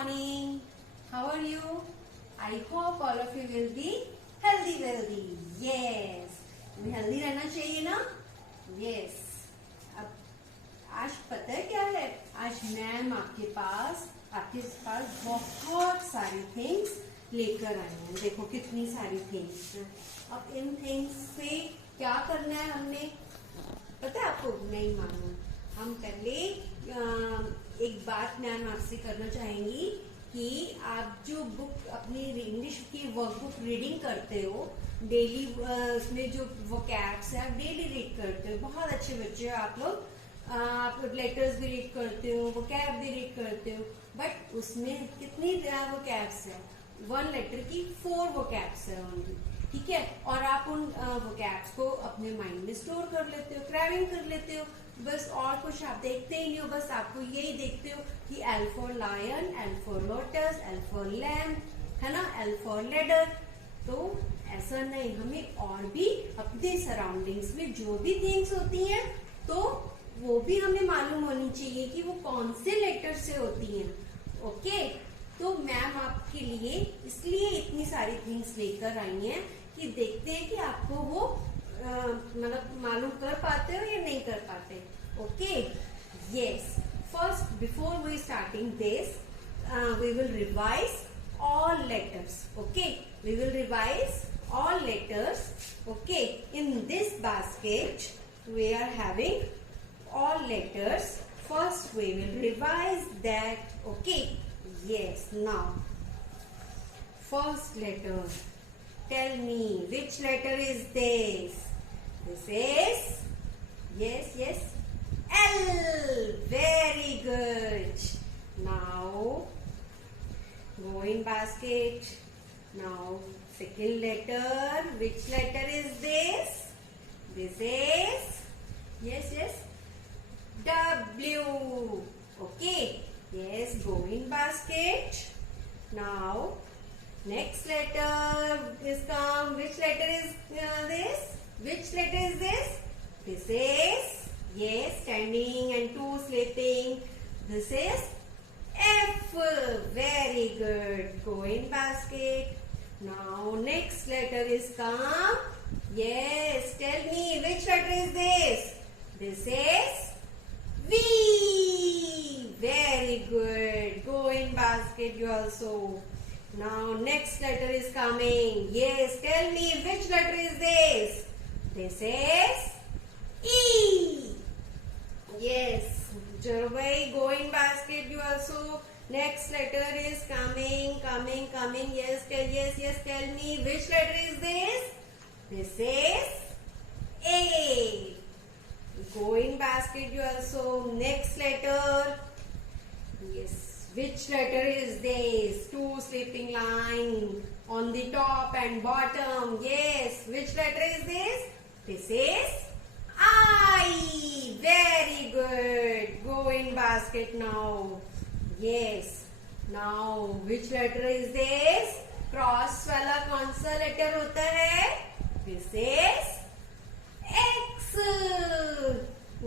morning. How are you? I hope all of you will be healthy, wealthy. Yes. तुम्हें healthy रहना चाहिए ना? Yes. अब आज पता है क्या है? आज मैम आपके पास बहुत सारी थिंग्स लेकर आई हैं. देखो कितनी सारी थिंग्स. अब इन थिंग्स से क्या करना है हमने? पता है आपको? नहीं मालूम. हम पहले एक बात मैम आपसे करना चाहेंगी कि आप जो बुक अपनी इंग्लिश की वर्कबुक रीडिंग करते हो डेली, उसमें जो वोकैब्स है आप डेली रीड करते हो. बहुत अच्छे बच्चे हो आप लोग. आप लेटर्स भी रीड करते हो, वोकैब भी रीड करते हो. बट उसमें कितनी वोकैब्स है? 1 लेटर की 4 वोकैब्स है ओनली. ठीक है. और आप उन वोकैब्स को अपने माइंड में स्टोर कर लेते हो, क्रैविंग कर लेते हो. बस और कुछ आप देखते ही नहीं हो. बस आपको यही देखते हो कि L for lion, L for lotus, L for lamp, है ना, L फॉर लेडर. तो ऐसा नहीं, हमें और भी अपने सराउंडिंग्स में जो भी थिंग्स होती हैं तो वो भी हमें मालूम होनी चाहिए कि वो कौन से लेटर से होती हैं. ओके. तो मैम आपके लिए इसलिए इतनी सारी थिंग्स लेकर आई हैं कि देखते हैं कि आपको वो मतलब मालूम कर पाते हो या नहीं कर पाते. Okay. Yes. First, before we starting this, we will revise all letters. Okay, we will revise all letters. Okay, in this basket we are having all letters. First we will revise that. Okay. Yes. Now first letter, tell me which letter is this? This is, yes, L. Very good. Now go in basket. Now second letter, which letter is this? This is, yes, W. Okay. Yes, go in basket. Now next letter is come. Which letter is this? Which letter is this? This is, yes, standing and 2 sleeping. This is F. Very good. Go in basket. Now next letter is come. Yes, tell me which letter is this? This is V. Very good. Go in basket you also. Now next letter is coming. Yes, tell me which letter is this? This is E. Yes. Jarvai, go in basket you also. Next letter is coming. Yes, tell me which letter is this? This is A. Go in basket you also. Next letter. Yes. Which letter is this? 2 sleeping line on the top and bottom. Yes. Which letter is this? This is I. Very good. Go in basket now. Yes. Now which letter is this? Cross वाला कौन सा letter होता है? This is X.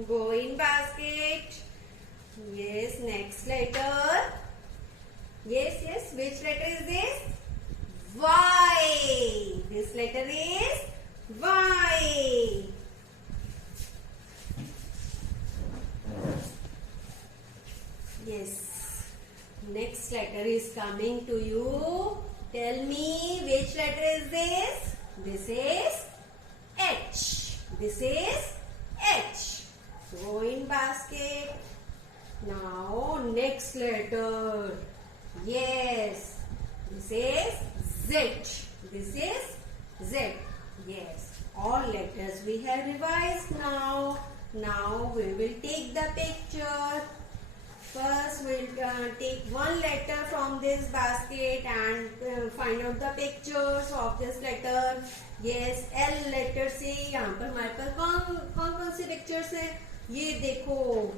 Go in basket. Yes, next letter. Yes, which letter is this? Y. This letter is Y. Yes. Next letter is coming to you. Tell me which letter is this? This is H. This is H. Go in basket. Now next letter. Yes. This is Z. This is Z. Yes. All letters we have revised now. Now we will take the picture. First we'll take 1 letter from this basket and find out the pictures of this letter. Yes, L letter से यहाँ पर हमारे पास कौन से pictures हैं? ये देखो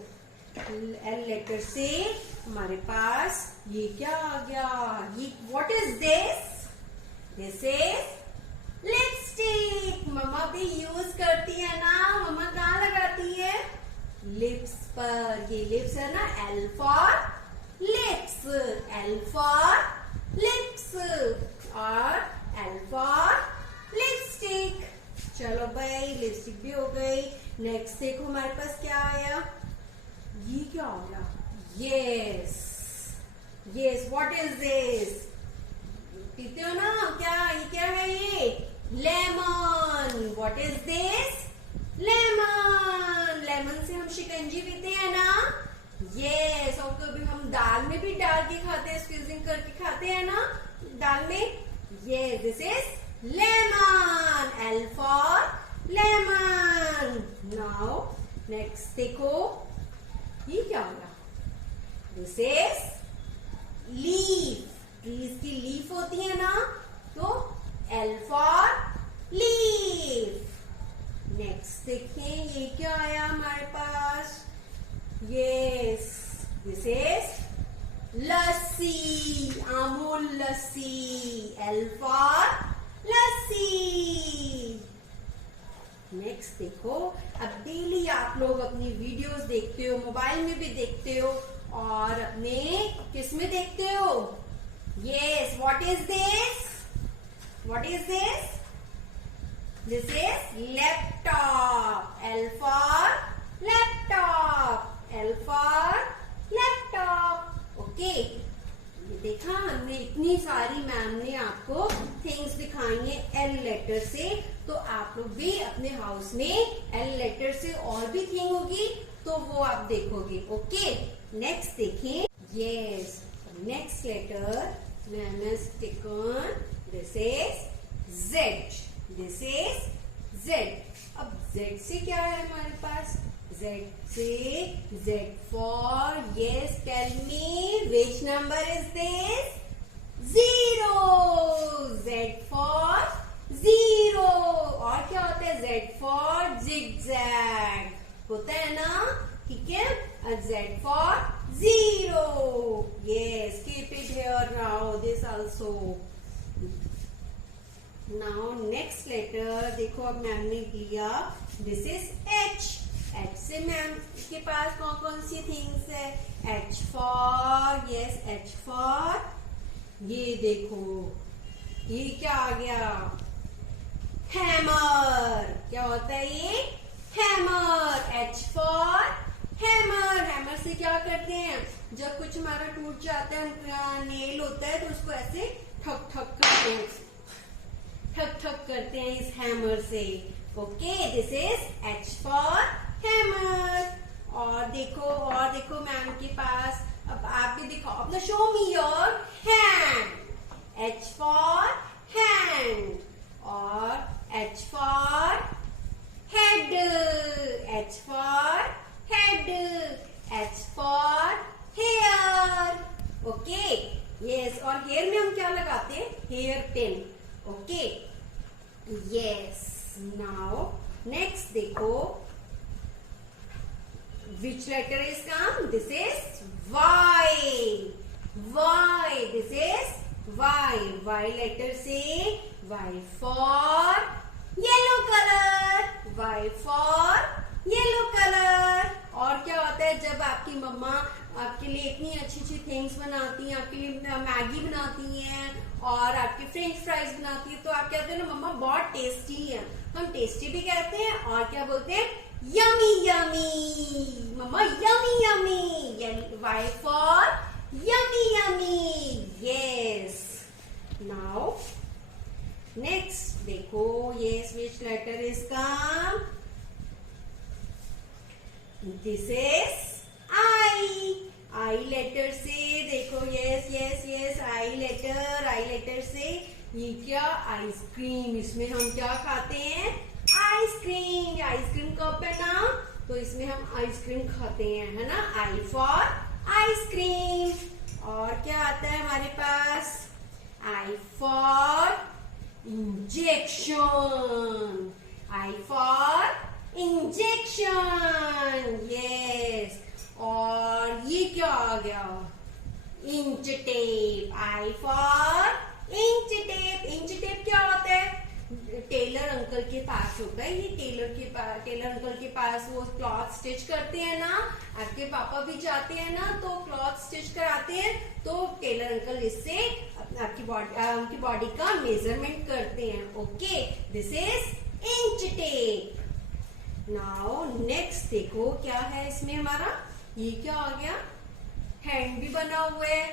L letter से हमारे पास ये क्या आ गया? ये what is this? This is lipstick. मम्मा भी यूज करती है ना. मम्मा कहाँ लगाती है? लिप्स पर. ये लिप्स है ना, L for lips. L for lips और L for lipstick. चलो भाई लिपस्टिक भी हो गई. नेक्स्ट देखो हमारे पास क्या आया. ये क्या हो गया? Yes yes. What is this? पीते हो ना? क्या है ये? Lemon. What is this? Lemon. Lemon से हम शिकंजी पीते हैं ना? यस. और कभी हम दाल में भी डाल के खाते हैं, स्क्वीजिंग करके खाते हैं ना दाल में. Yes, this is lemon. L for lemon. Now next देखो ये क्या होगा? This is leaf. ट्रीज की लीफ होती है ना, तो L for leaf. नेक्स्ट देखें ये क्या आया हमारे पास. Yes, this is lassi. Amul lassi. L for lassi. Next देखो, अब डेली आप लोग अपनी वीडियोस देखते हो, मोबाइल में भी देखते हो और अपने किस में देखते हो? Yes. What is this? What is this? This is laptop. L for laptop. L for laptop. Okay, ये देखा हमने, इतनी सारी मैम ने आपको थिंग्स दिखाई है L लेटर से. तो आप लोग भी अपने हाउस में L लेटर से और भी थिंग होगी तो वो आप देखोगे. ओके, नेक्स्ट देखें. Yes, next letter ma'am has taken. This is Z. This is Z. अब Z से क्या है हमारे पास? Z से Z for, yes, tell me which number is this? 0. Z for 0. और क्या होता है? Z for zigzag. होता है ना? ठीक है. Z for 0. Yes, keep it here now. This also. Now next letter देखो, अब मैम ने लिया. This is H. H से मैम के पास कौन कौन सी थिंग्स है? H for, yes, H for, ये देखो ये क्या आ गया? हैमर. क्या होता है ये? Hammer. H for hammer. Hammer से क्या करते हैं? जब कुछ हमारा टूट जाता है, नेल होता है, तो उसको ऐसे ठक ठक करते हैं, ठक ठक करते हैं इस हैमर से. Okay, this is H for hammer. और देखो मैम के पास. अब आप भी दिखाओ अपना. Show me your hand. H for hand. और H for head. H for head. H for hair. Okay, yes. और हेयर में हम क्या लगाते हैं? Hair pin. Okay, yes. Now next देखो, which letter is come? This is Y. Y. This is Y. Y letter से Y for yellow color. Y for yellow color. और क्या होता है जब आपकी मम्मा आपके लिए इतनी अच्छी अच्छी थिंग्स बनाती हैं, आपके लिए मैगी बनाती हैं और आपकी फ्रेंच फ्राइज बनाती है, तो आप कहते हैं ना मम्मा बहुत टेस्टी है. हम टेस्टी भी कहते हैं और क्या बोलते हैं? Yummy yummy. Mumma yummy yummy. Y for yummy yummy. Yes. Now next देखो, yes, which letter is come? This is I. I letter से देखो, yes yes yes, I letter से ये क्या? आइसक्रीम. इसमें हम क्या खाते हैं? आइसक्रीम. आइसक्रीम कप है ना, तो इसमें हम आइसक्रीम खाते हैं, है ना? I for ice cream. और क्या आता है हमारे पास? I for injection. I for injection. Yes. और ये क्या आ गया? Inch tape. I for inch tape. Inch tape क्या होता है? टेलर अंकल के पास होता है. ये टेलर अंकल के पास वो क्लॉथ स्टिच करते हैं ना. आपके पापा भी जाते हैं ना, तो क्लॉथ क्लॉथ स्टिच कराते हैं तो टेलर अंकल इससे आपकी बॉडी का मेजरमेंट करते हैं. Okay, this is inch tape. Now next देखो क्या है इसमें हमारा, ये क्या आ गया, हैंड भी बना हुआ है.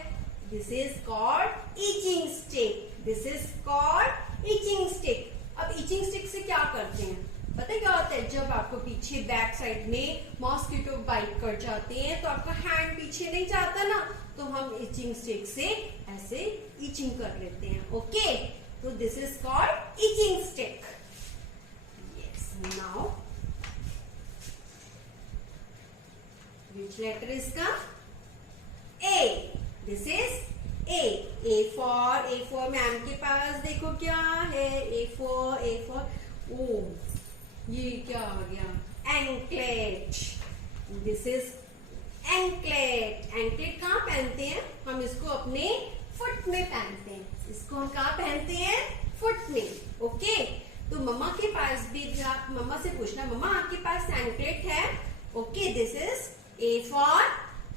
This is called itching stick. This is called itching stick. अब इचिंग स्टिक से क्या करते हैं पता है क्या होता है, जब आपको पीछे बैक साइड में मॉस्किटो बाइट कर जाते हैं तो आपका हैंड पीछे नहीं जाता ना, तो हम इचिंग स्टिक से ऐसे इचिंग कर लेते हैं. ओके, तो this is called itching stick. Yes, now which letter is का A. This is A. A for ma'am के पास देखो क्या है, A for ओ, ये क्या आ गया, anklet. This is anklet. Anklet कहाँ पहनते हैं हम, इसको अपने फुट में पहनते हैं. इसको हम कहाँ पहनते हैं, फुट में. ओके, तो मम्मा के पास भी, आप मम्मा से पूछना, मम्मा आपके पास एंकलेट है. Okay, this is A for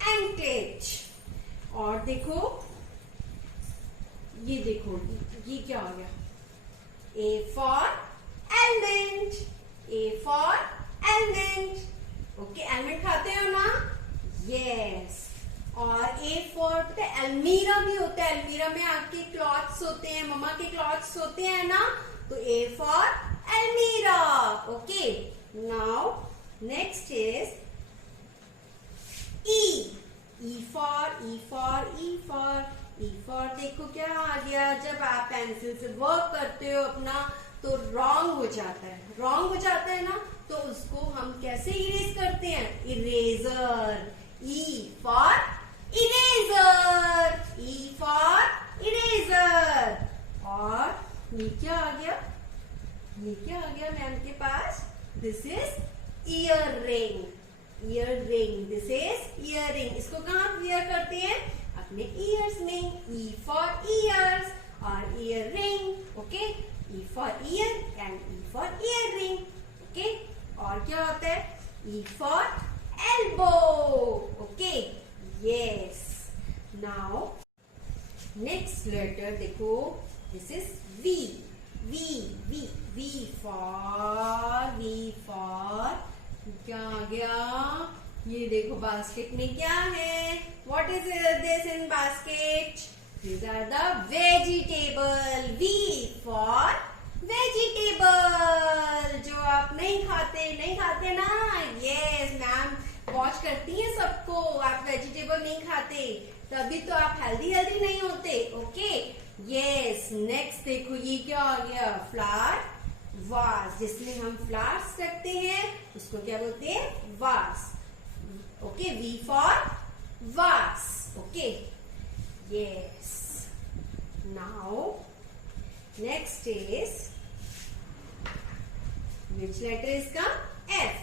anklet. और देखो ये देखो ये क्या आ गया, A for almond. A for almond. Okay, almond खाते हो ना, यस. और A for पता है अलमीरा भी होता है, अलमीरा में आपके क्लॉथ्स होते हैं, मम्मा के क्लॉथ्स होते हैं ना, तो A for अलमीरा. Okay, now next is E for देखो क्या आ गया, जब आप पेंसिल से वर्क करते हो अपना तो रॉन्ग हो जाता है ना, तो उसको हम कैसे इरेज करते हैं, eraser. E for eraser. E for eraser. और ये क्या आ गया, मैम के पास, this is earring. This is earring. इसको कहाँ वियर करते हैं, अपने ईयर्स में. E for ears और earring. Okay, E for ear and E for earring. Okay, और क्या होता है, E for elbow. Okay, yes. Now next letter देखो, दिस इज V. for क्या आ गया, ये देखो बास्केट में क्या है, what is this in basket, these are the vegetable. V for vegetable. जो आप नहीं खाते ना, यस, मैम वॉच करती हैं सबको, आप वेजिटेबल नहीं खाते तभी तो आप हेल्दी नहीं होते. Okay, yes. नेक्स्ट देखो ये क्या आ गया, फ्लावर वास. जिसमें हम फ्लावर्स रखते हैं उसको क्या बोलते हैं, vase. Okay, V for vase. Okay, yes. Now next is, which letter is का, F.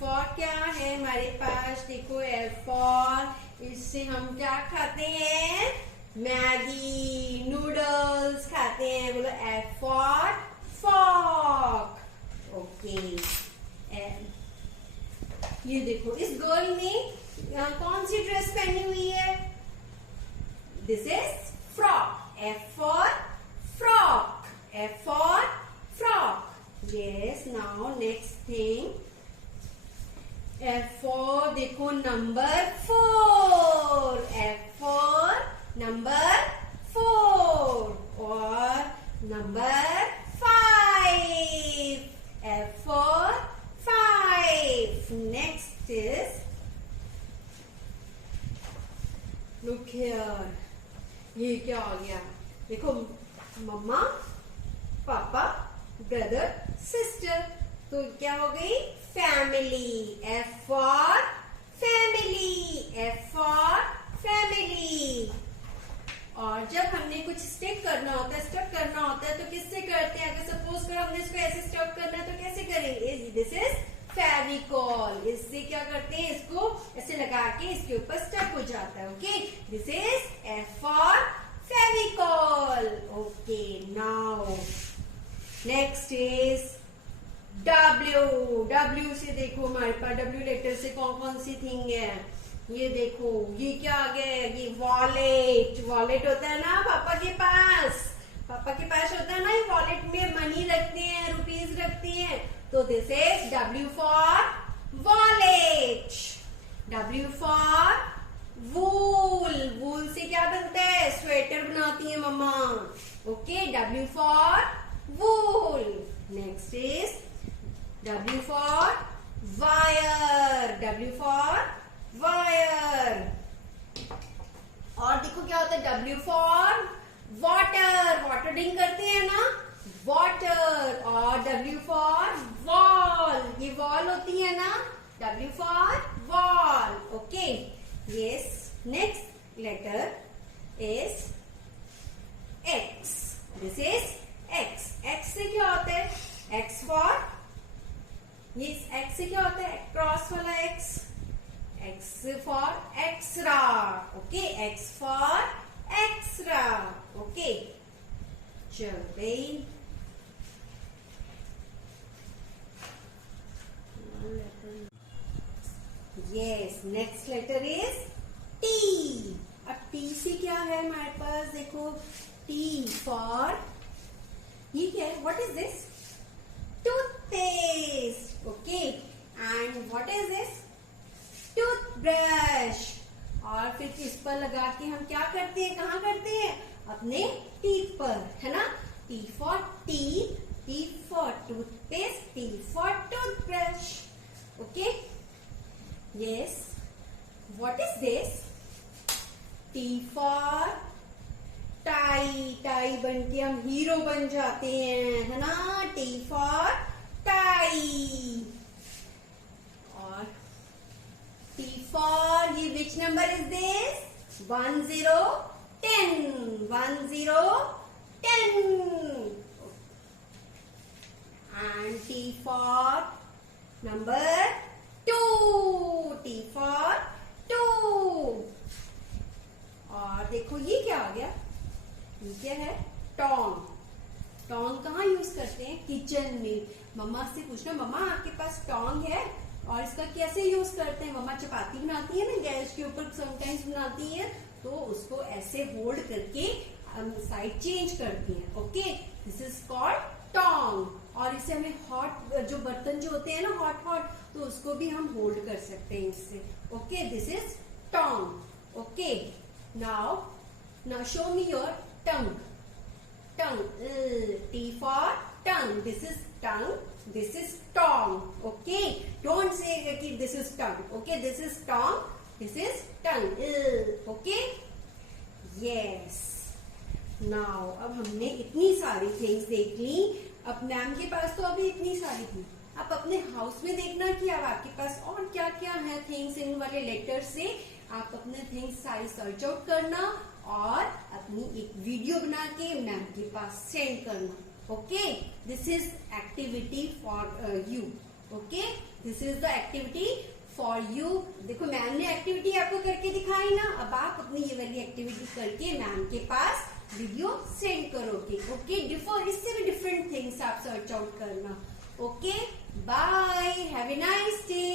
for क्या है हमारे पास, देखो F for, इससे हम क्या खाते हैं, मैगी नूडल्स खाते हैं. बोलो F for fork. ओके, ये देखो इस गर्ल ने कौन सी ड्रेस पहनी हुई है, this is frock. F for frock. F for frock. Yes. Now next thing, F for देखो नंबर 4. F for नंबर 4 और number 5. F for 5. Next is, look here. ये क्या आ गया, देखो मम्मा, पापा, ब्रदर, सिस्टर. तो क्या हो गई, family. F for family. F for family. और जब हमने कुछ स्टिक करना होता है तो किससे करते हैं, अगर सपोज करो हमने इसको ऐसे स्टिक करना है तो कैसे करेंगे, दिस इज फेविकॉल. इससे क्या करते हैं, इसको ऐसे लगा के इसके ऊपर स्टिक हो जाता है. Okay, this is F for Fevicol. Okay, now next is W. W से देखो हमारे पास W लेटर से कौन सी थिंग है, ये देखो, ये क्या आ गया, ये वॉलेट। वॉलेट होता है ना पापा के पास, पापा के पास होता है ना, ये वॉलेट में मनी रखते हैं, रुपीज रखते हैं। तो this is W for wallet. W for wool. Wool से क्या बनता है, स्वेटर बनाती है मम्मा। Okay, W for wool. Next is W for wire. W for wire. और देखो क्या होता है, W for water. Water drink करते हैं ना, वाटर। और W फॉर वॉल। ये वॉल होती है ना, W for wall. Okay, yes. Next letter is X। This is X। X से क्या होता है, X फॉर, ये X से क्या होता है, क्रॉस वाला X। X for extra. Okay, X for extra. Okay, चलो भाई, yes. Next letter is T। अब T से क्या है हमारे पास, देखो, T फॉर, ये क्या है, what is this, toothpaste. Okay, and what is this, toothbrush. और फिर इस पर लगा के हम क्या करते हैं, कहाँ करते हैं, अपने टीथ पर, है ना। T for teeth, T for toothpaste, T for toothbrush. Okay, yes. What is this, T for tie. Tie बन के हम हीरो बन जाते हैं, है ना। T for tie. और T फॉर, ये which number is this, 1 0 10। 1 0 10। And T for number 2। T for 2। और देखो ये क्या आ गया, ये क्या है, टोंग। टोंग कहाँ यूज करते हैं, किचन में। मम्मा से पूछना, मम्मा आपके पास टोंग है, और इसका कैसे यूज करते हैं। मम्मा चपाती बनाती है ना गैस के ऊपर, समटाइम्स बनाती है, तो उसको ऐसे होल्ड करके साइड चेंज करती है। Okay, this is called tong. और इससे हमें हॉट, जो बर्तन जो होते हैं ना हॉट हॉट, तो उसको भी हम होल्ड कर सकते हैं इससे। Okay, this is tong. Okay, now show me your tongue. Tongue, T for tongue. This is tongue, this is tongue. Okay, don't say कि this is tongue. Okay, this is tongue, this is tongue. Okay, yes. Now अब हमने इतनी सारी things देख ली। अब ma'am के पास तो अभी इतनी सारी थी, आप अपने हाउस में देखना कि अब आपके पास और क्या क्या है थिंग्स, इन वाले लेटर से आप अपने थिंग्स सारी सर्च आउट करना और अपनी एक वीडियो बना के मैम के पास सेंड करना। Okay, this is activity for you. Okay, this is the activity for you. देखो मैम ने एक्टिविटी आपको करके दिखाई ना, अब आप अपनी ये वाली एक्टिविटी करके मैम के पास वीडियो सेंड करोगे। ओके, इससे भी डिफरेंट थिंग्स आप सर्च आउट करना। Okay, bye, have a nice day.